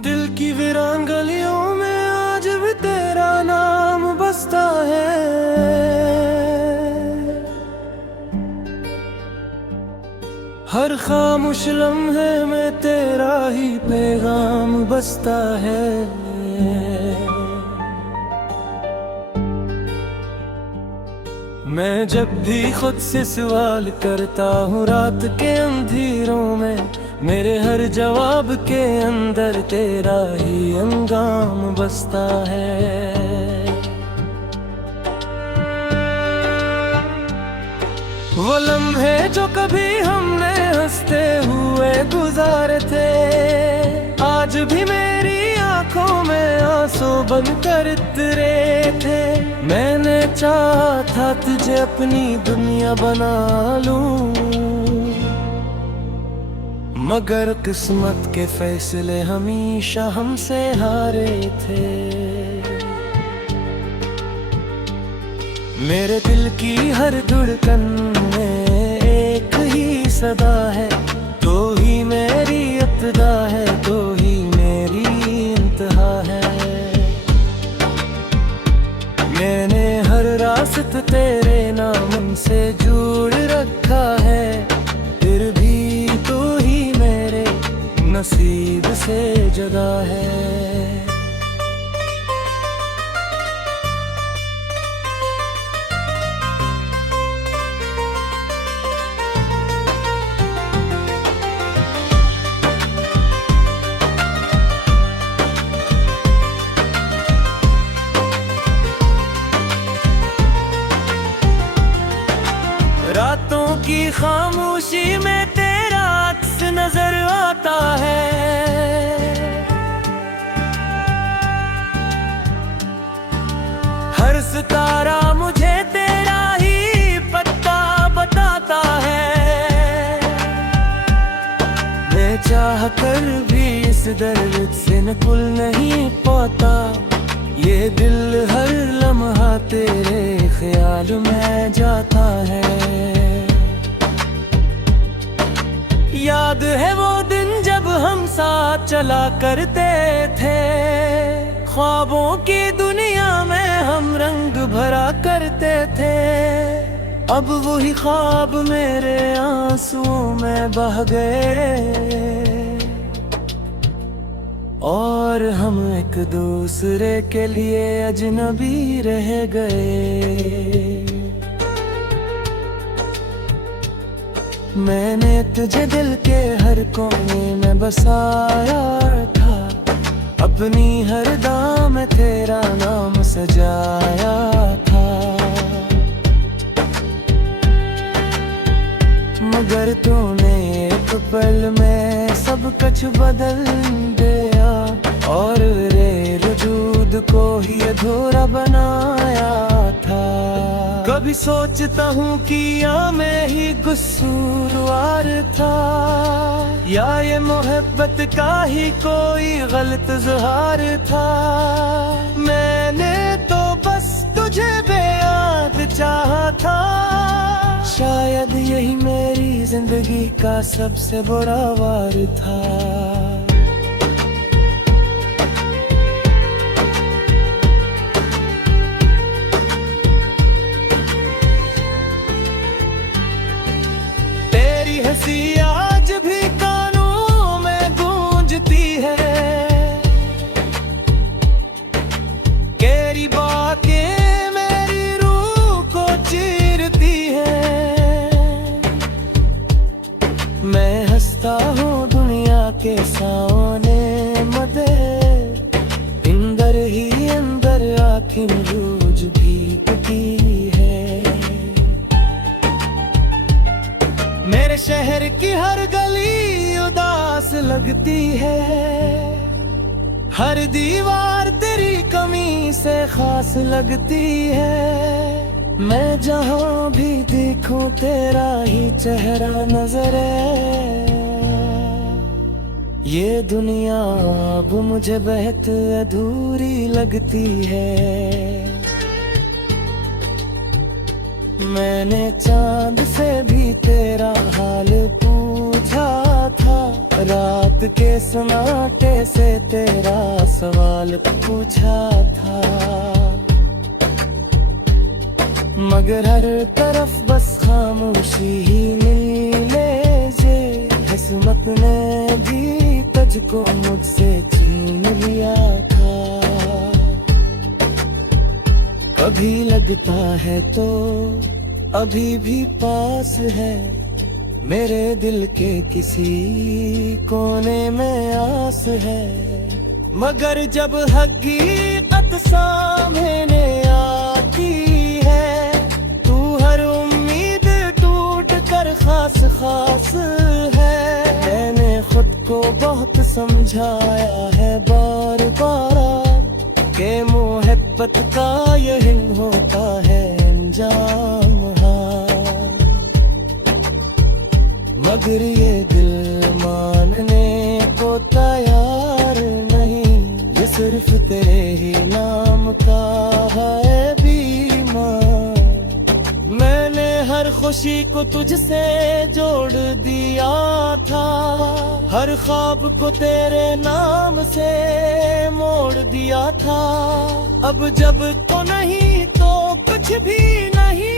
दिल की वीरान गलियों में आज भी तेरा नाम बसता है। हर खामोश लम्हे में तेरा ही पैगाम बसता है। मैं जब भी खुद से सवाल करता हूँ रात के अंधेरों में, मेरे हर जवाब के अंदर तेरा ही अंजाम बसता है। वो लम्हे जो कभी हमने हंसते हुए गुजारे थे, आज भी मेरी आंखों में आंसू बनकर उतरे थे। मैंने चाहा था तुझे अपनी दुनिया बना लूं, मगर किस्मत के फैसले हमेशा हमसे हारे थे। मेरे दिल की हर धड़कन में एक ही सदा है, तो ही मेरी इब्तिदा है, तो ही मेरी इंतहा है। मैंने हर रास्ता तेरे नाम से जोड़ रखा है, फिर भी तू ही मेरे नसीब से जुदा है। रातों की खामोशी में तेरा अक्स नजर आता है। हर सितारा मुझे तेरा ही पता बताता है। मैं चाह कर भी इस दर्द से निकल नहीं पाता, ये दिल हर लम्हा तेरे ख्याल में जाता है। याद है वो दिन जब हम साथ चला करते थे, ख्वाबों की दुनिया में हम रंग भरा करते थे। अब वही ख्वाब मेरे आंसुओं में बह गए, और हम एक दूसरे के लिए अजनबी रह गए। मैंने तुझे दिल के हर कोने में बसाया था, अपनी हर दाम में तेरा नाम सजाया था। मगर तूने एक पल में सब कुछ बदल दिया, और मेरे वजूद को ही अधूरा बनाया था। कभी सोचता हूँ कि या मैं ही कसूरवार था, या ये मोहब्बत का ही कोई गलत इज़हार था। मैंने तो बस तुझे बेयाद चाहा था, शायद यही मेरी जिंदगी का सबसे बड़ा वार था। हंसी आज भी कानों में गूंजती है, तेरी बातें मेरी रूह को चीरती है। मैं हंसता हूँ दुनिया के सामने, मगर अंदर ही अंदर आखिर रोज भीगती है। मेरे शहर की हर गली उदास लगती है, हर दीवार तेरी कमी से खास लगती है। मैं जहाँ भी देखूं तेरा ही चेहरा नजर है। ये दुनिया अब मुझे बेहद अधूरी लगती है। मैंने चांद से भी तेरा हाल पूछा था, रात रात के सन्नाटे से तेरा सवाल पूछा था, मगर हर तरफ बस खामोशी ही नीले जे। किस्मत ने भी तुझको मुझसे छीन लिया था। कभी लगता है तो अभी भी पास है, मेरे दिल के किसी कोने में आस है। मगर जब हकीकत सामने आती है, तू हर उम्मीद टूट कर खास खास है। मैंने खुद को बहुत समझाया है बार बार कि मोहब्बत का यही होता है अंजाम। मगर ये दिल मानने को तैयार नहीं, ये सिर्फ तेरे ही नाम का है बीमार। मैंने हर खुशी को तुझसे जोड़ दिया था, हर ख्वाब को तेरे नाम से मोड़ दिया था। अब जब तो नहीं तो कुछ भी नहीं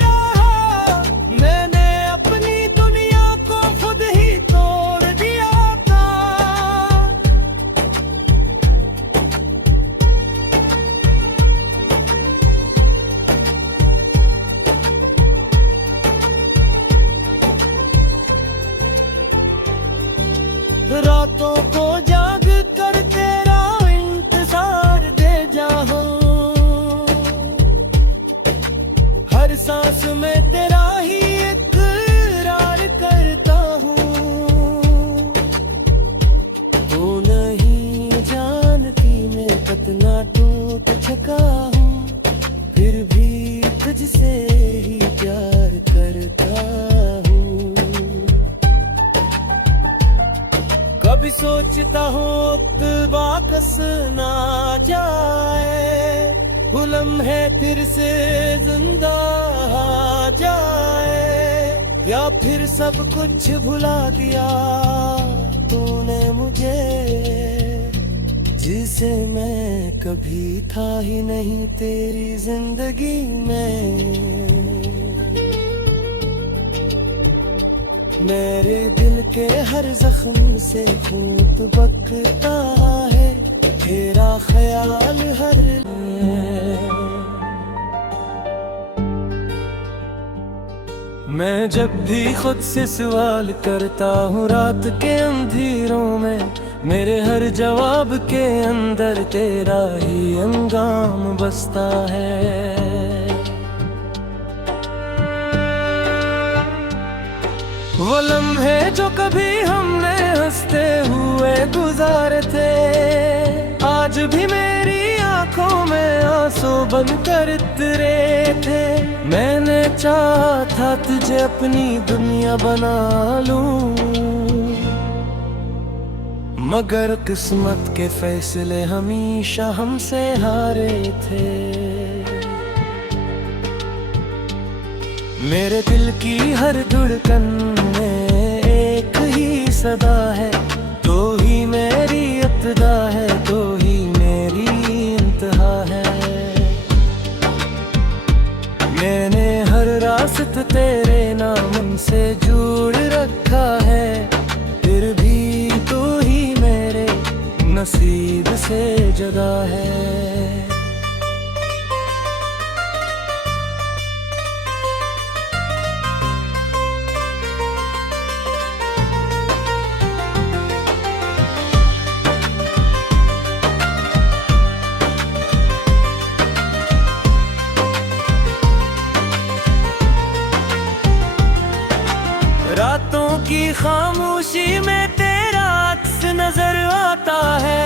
रहा, मैंने अपनी दुनिया को खुद ही तोड़ दिया था। रातों को जाग कर तेरा इंतजार दे जाऊं, हर सांस में तेरा ही इकरार करता हूँ। तू नहीं जानती मैं कितना टूट चुका हूँ, फिर भी तुझसे ही प्यार करता हूँ। कभी सोचता हूँ वक्त वापस ना जाए, वो लम्हे फिर से जिंदा आ जाए, या फिर सब कुछ भुला दिया तूने मुझे, जिसे मैं कभी था ही नहीं तेरी जिंदगी में। मेरे दिल के हर जख्म से खून बकता है, तेरा ख्याल हर मैं जब भी खुद से सवाल करता हूँ रात के अंधेरों में, मेरे हर जवाब के अंदर तेरा ही अंजाम बसता है। वो लम्हे जो कभी हमने हंसते हुए गुजारे थे, आज भी मेरी आंखों में आंसू बनकर उतरे थे। मैंने चाहा था तुझे अपनी दुनिया बना लूं, मगर किस्मत के फैसले हमेशा हमसे हारे थे। मेरे दिल की हर धड़कन में एक ही सदा है, तो ही मेरी इब्तिदा है, तो ही मेरी इंतहा है। मैंने हर रास्ता तेरे नाम से जोड़ रखा है, फिर भी तू ही मेरे नसीब से जुदा है। रातों की खामोशी में तेरा अक्स नजर आता है,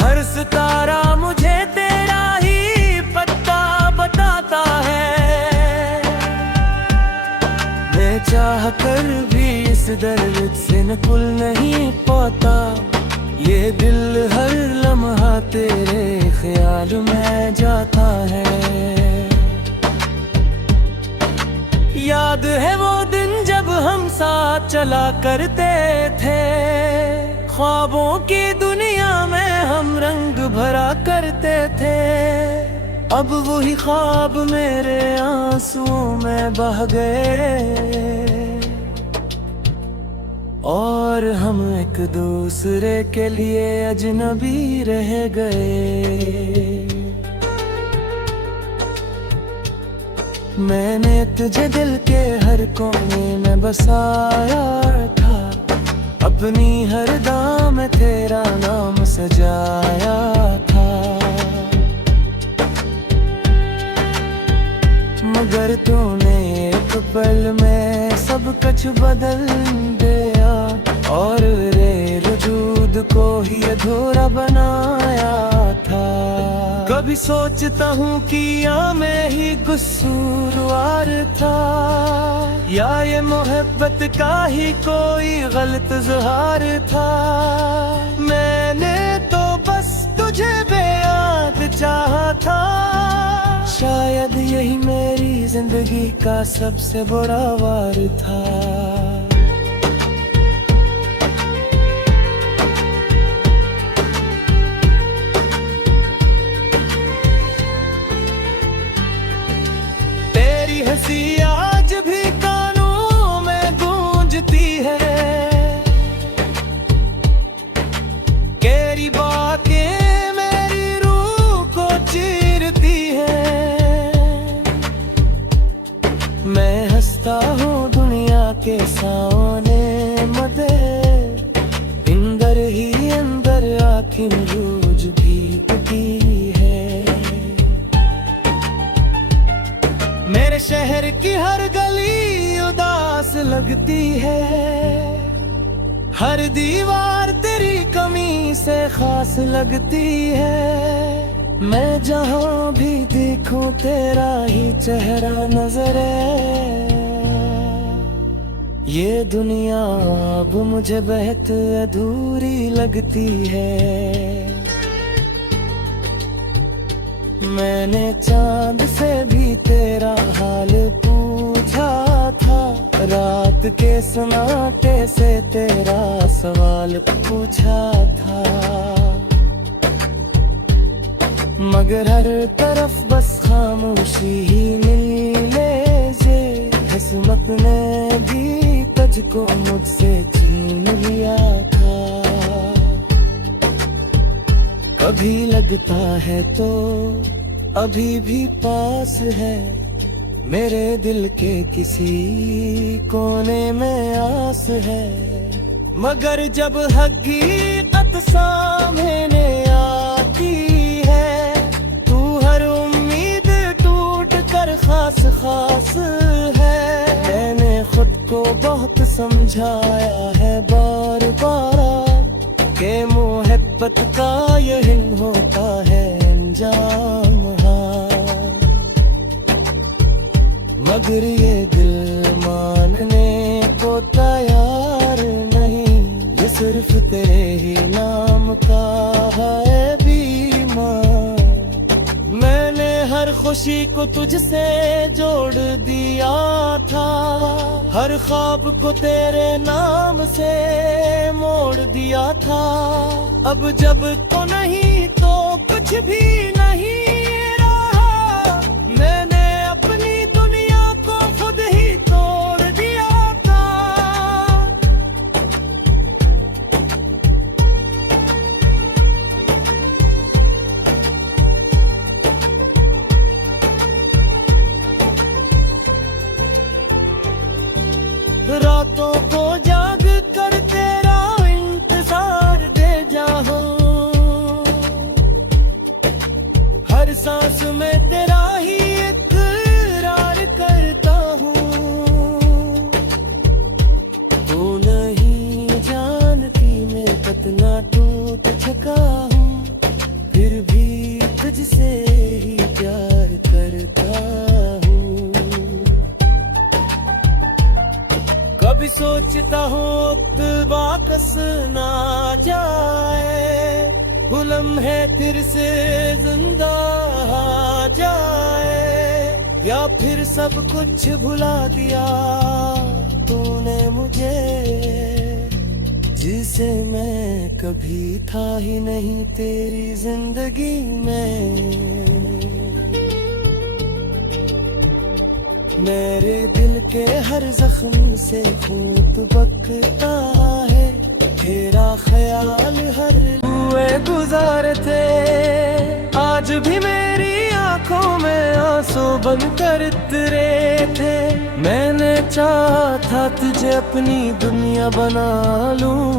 हर सितारा मुझे तेरा ही पता बताता है। मैं चाह कर भी इस दर्द से निकल नहीं पाता, ये दिल हर लम्हा तेरे ख्याल में जाता है। याद है वो दिन जब हम साथ चला करते थे, ख्वाबों की दुनिया में हम रंग भरा करते थे। अब वही ख्वाब मेरे आंसुओं में बह गए और हम एक दूसरे के लिए अजनबी रह गए। मैंने तुझे दिल के हर कोने में बसाया था, अपनी हर दाम में तेरा नाम सजाया था। मगर तूने एक पल में सब कुछ बदल दिया और रे वजूद को ही अधूरा बनाया था। कभी सोचता हूँ कि या मैं ही कसूरवार था, या ये मोहब्बत का ही कोई गलत इज़हार था। मैंने तो बस तुझे बेयाद चाहा था, शायद यही मेरी जिंदगी का सबसे बड़ा वार था। हंसी आज भी कानों में गूंजती है, तेरी बातें मेरी रूह को चीरती है। मैं हंसता हूँ दुनिया के सामने, मगर अंदर ही अंदर आखिर रोज भीगती है। मेरे शहर की हर गली उदास लगती है, हर दीवार तेरी कमी से खास लगती है। मैं जहाँ भी देखूं तेरा ही चेहरा नजर है। ये दुनिया अब मुझे बेहद अधूरी लगती है। मैंने चांद से भी तेरा हाल पूछा था, रात के सन्नाटे से तेरा सवाल पूछा था। मगर हर तरफ बस खामोशी ही मिले जे, किस्मत ने भी तुझको मुझसे छीन लिया था। कभी लगता है तो अभी भी पास है, मेरे दिल के किसी कोने में आस है। मगर जब हकीकत सामने आती है, तू हर उम्मीद टूट कर खास खास है। मैंने खुद को बहुत समझाया है बार बार के मोहब्बत का यही होता है अंजाम। मगर ये दिल मानने को तैयार नहीं, ये सिर्फ तेरे ही नाम का है बीमार। मैंने हर खुशी को तुझसे जोड़ दिया था, हर ख्वाब को तेरे नाम से मोड़ दिया था। अब जब तो नहीं तो कुछ भी नहीं रहा, मैंने अपनी दुनिया को खुद ही तोड़ दिया था। रातों को जाग कर तेरा इंतजार दे जाऊं, हर सांस में तेरा ही इकरार करता हूँ। तू नहीं जानती मैं कितना टूट चुका हूँ, फिर भी तुझसे ही प्यार करता हूँ। कभी सोचता हूँ वक्त वापस ना जाए, वो लम्हे फिर से जिंदा आ जाए। या फिर सब कुछ भुला दिया तूने मुझे, जिसे मैं कभी था ही नहीं तेरी जिंदगी में। मेरे दिल के हर जख्म से खून तो बकता है, तेरा ख्याल हर हुए गुजार थे। आज भी मेरी आंखों में आंसू बनकर उतरे थे। मैंने चाहा था तुझे अपनी दुनिया बना लूं,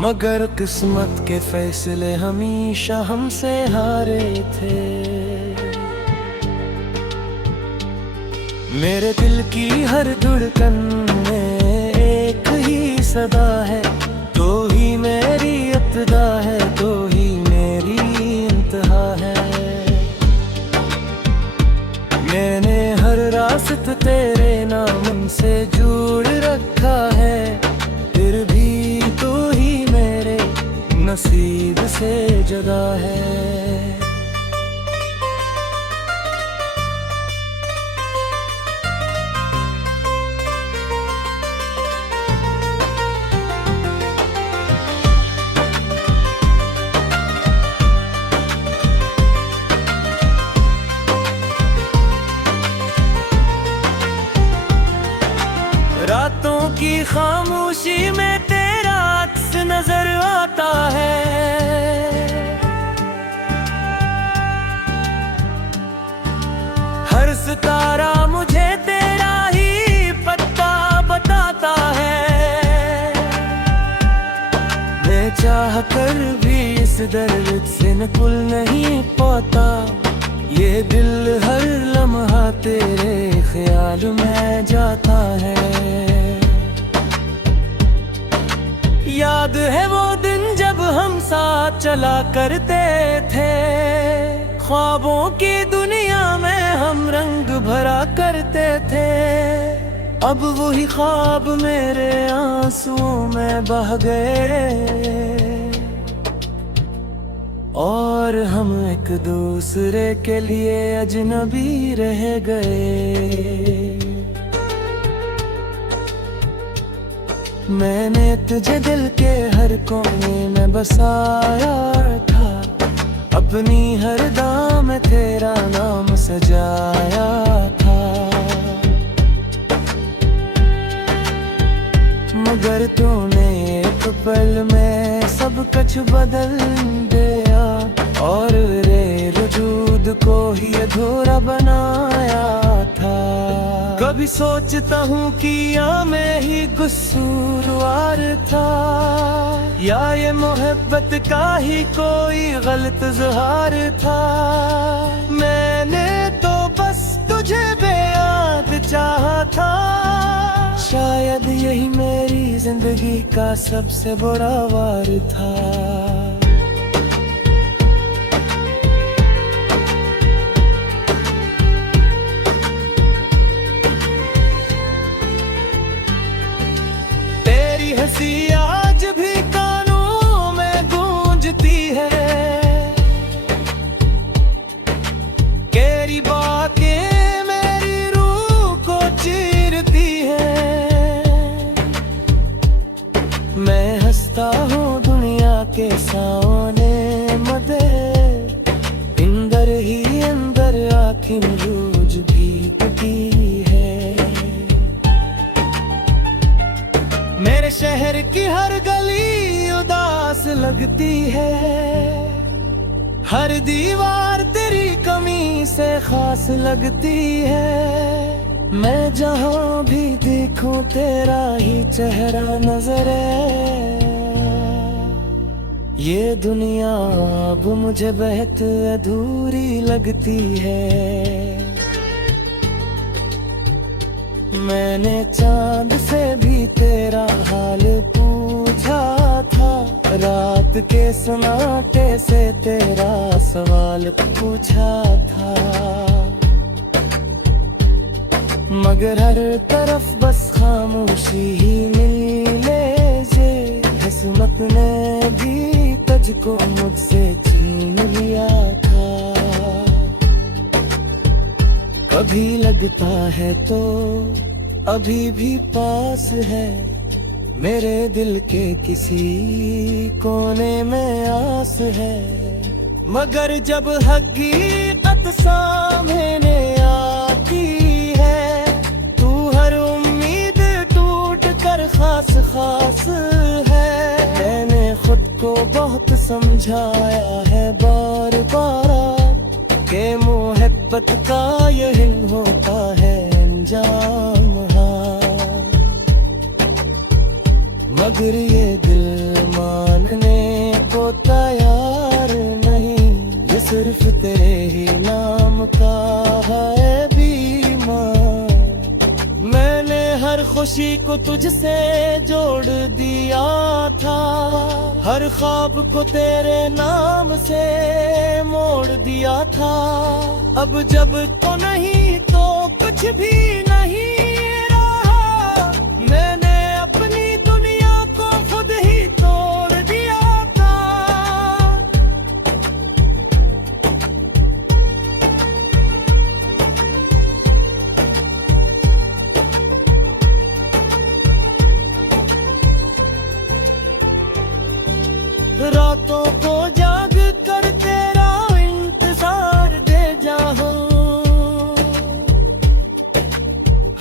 मगर किस्मत के फैसले हमेशा हमसे हारे थे। मेरे दिल की हर धड़कन में एक ही सदा है, तो ही मेरी इब्तिदा है, तो ही मेरी इंतहा है। मैंने हर रास्ता तेरे नाम से जोड़ रखा है, फिर भी तू ही मेरे नसीब से जुदा है। रातों की खामोशी में तेरा अक्स नजर आता है। हर सितारा मुझे तेरा ही पता बताता है। मैं चाह कर भी इस दर्द से निकल नहीं पाता, ये दिल हर लम्हा तेरे ख्याल में जाता है। याद है वो दिन जब हम साथ चला करते थे, ख्वाबों की दुनिया में हम रंग भरा करते थे। अब वही ख्वाब मेरे आंसुओं में बह गए, और हम एक दूसरे के लिए अजनबी रह गए। मैंने तुझे दिल के हर कोने में बसाया था, अपनी हर दाम में तेरा नाम सजाया था। मगर तूने एक पल में सब कुछ बदल दिया, और रे वजूद को ही अधूरा बनाया था। कभी सोचता हूँ कि या मैं ही कसूरवार था, या ये मोहब्बत का ही कोई गलत इज़हार था। मैंने तो बस तुझे बेयाद चाहा था, शायद यही मेरी जिंदगी का सबसे बड़ा वार था। तेरी हंसी आज भी कानों में गूंजती है, तेरी बातें मेरी रूह को चीरती है। मैं हंसता हूँ दुनिया के सामने, मदे अंदर ही अंदर आँखें रोज भीगती है। मेरे शहर की हर गली उदास लगती है, हर दीवार तेरी कमी से खास लगती है। मैं जहाँ भी देखूं तेरा ही चेहरा नजर है। ये दुनिया अब मुझे बेहद अधूरी लगती है। मैंने चांद से भी तेरा हाल पूछा था, रात के सन्नाटे से तेरा सवाल पूछा था। मगर हर तरफ बस खामोशी ही मिले जे, किस्मत ने भी तुझको मुझसे छीन लिया था। कभी लगता है तो अभी भी पास है, मेरे दिल के किसी कोने में आस है। मगर जब हकीकत सामने आती है, तू हर उम्मीद टूट कर खास खास है। मैंने खुद को बहुत समझाया है बार बार कि मोहब्बत का यही होता है अंजाम। मगर ये दिल मानने को तैयार नहीं, ये सिर्फ तेरे ही नाम का है बीमार। मैंने हर खुशी को तुझसे जोड़ दिया था, हर ख्वाब को तेरे नाम से मोड़ दिया था। अब जब तो नहीं तो कुछ भी नहीं रहा, मैंने अपनी दुनिया को खुद ही तोड़ दिया था। रातों को जाग कर तेरा इंतजार दे जाऊं,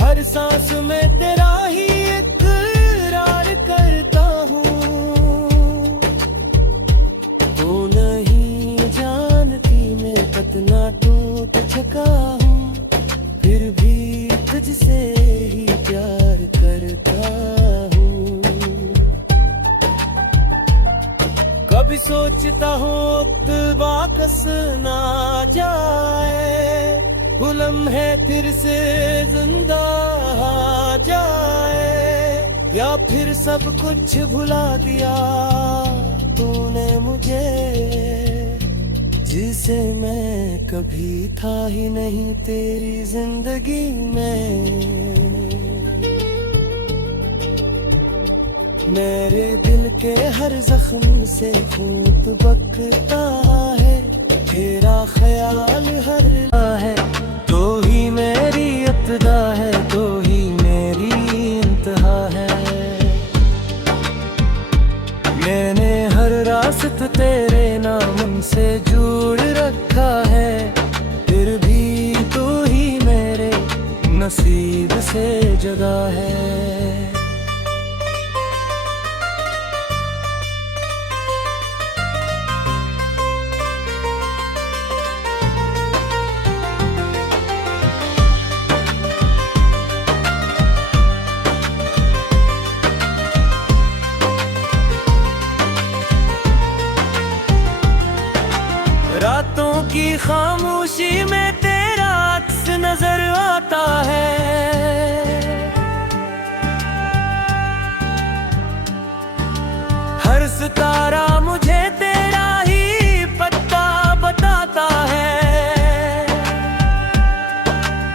हर सांस में तेरा ही इकरार करता हूँ। तू नहीं जानती मैं कितना टूट चुका हूँ, फिर भी तुझसे ही प्यार करता हूँ। कभी सोचता हूँ वापस ना जाए, वो लम्हे फिर से जिंदा आ जाए, या फिर सब कुछ भुला दिया तूने मुझे, जिसे मैं कभी था ही नहीं तेरी जिंदगी में। मेरे दिल के हर जख्म से खून बकता है, तेरा ख्याल हर है। तो ही मेरी इब्तिदा है, तो ही मेरी इंतहा है। मैंने हर रास्ता तेरे नाम से जोड़ रखा है, फिर भी तू ही मेरे नसीब से जुदा है। रातों की खामोशी में तेरा अक्स नजर आता है, हर सितारा मुझे तेरा ही पता बताता है।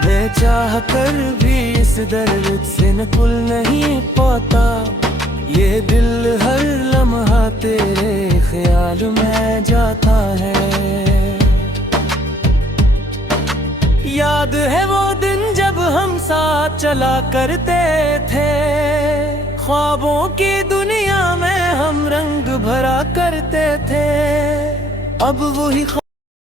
मैं चाह कर भी इस दर्द से निकल नहीं पाता, ये दिल हर लम्हा तेरे ख्याल में जाता है। याद है वो दिन जब हम साथ चला करते थे, ख्वाबों की दुनिया में हम रंग भरा करते थे। अब वही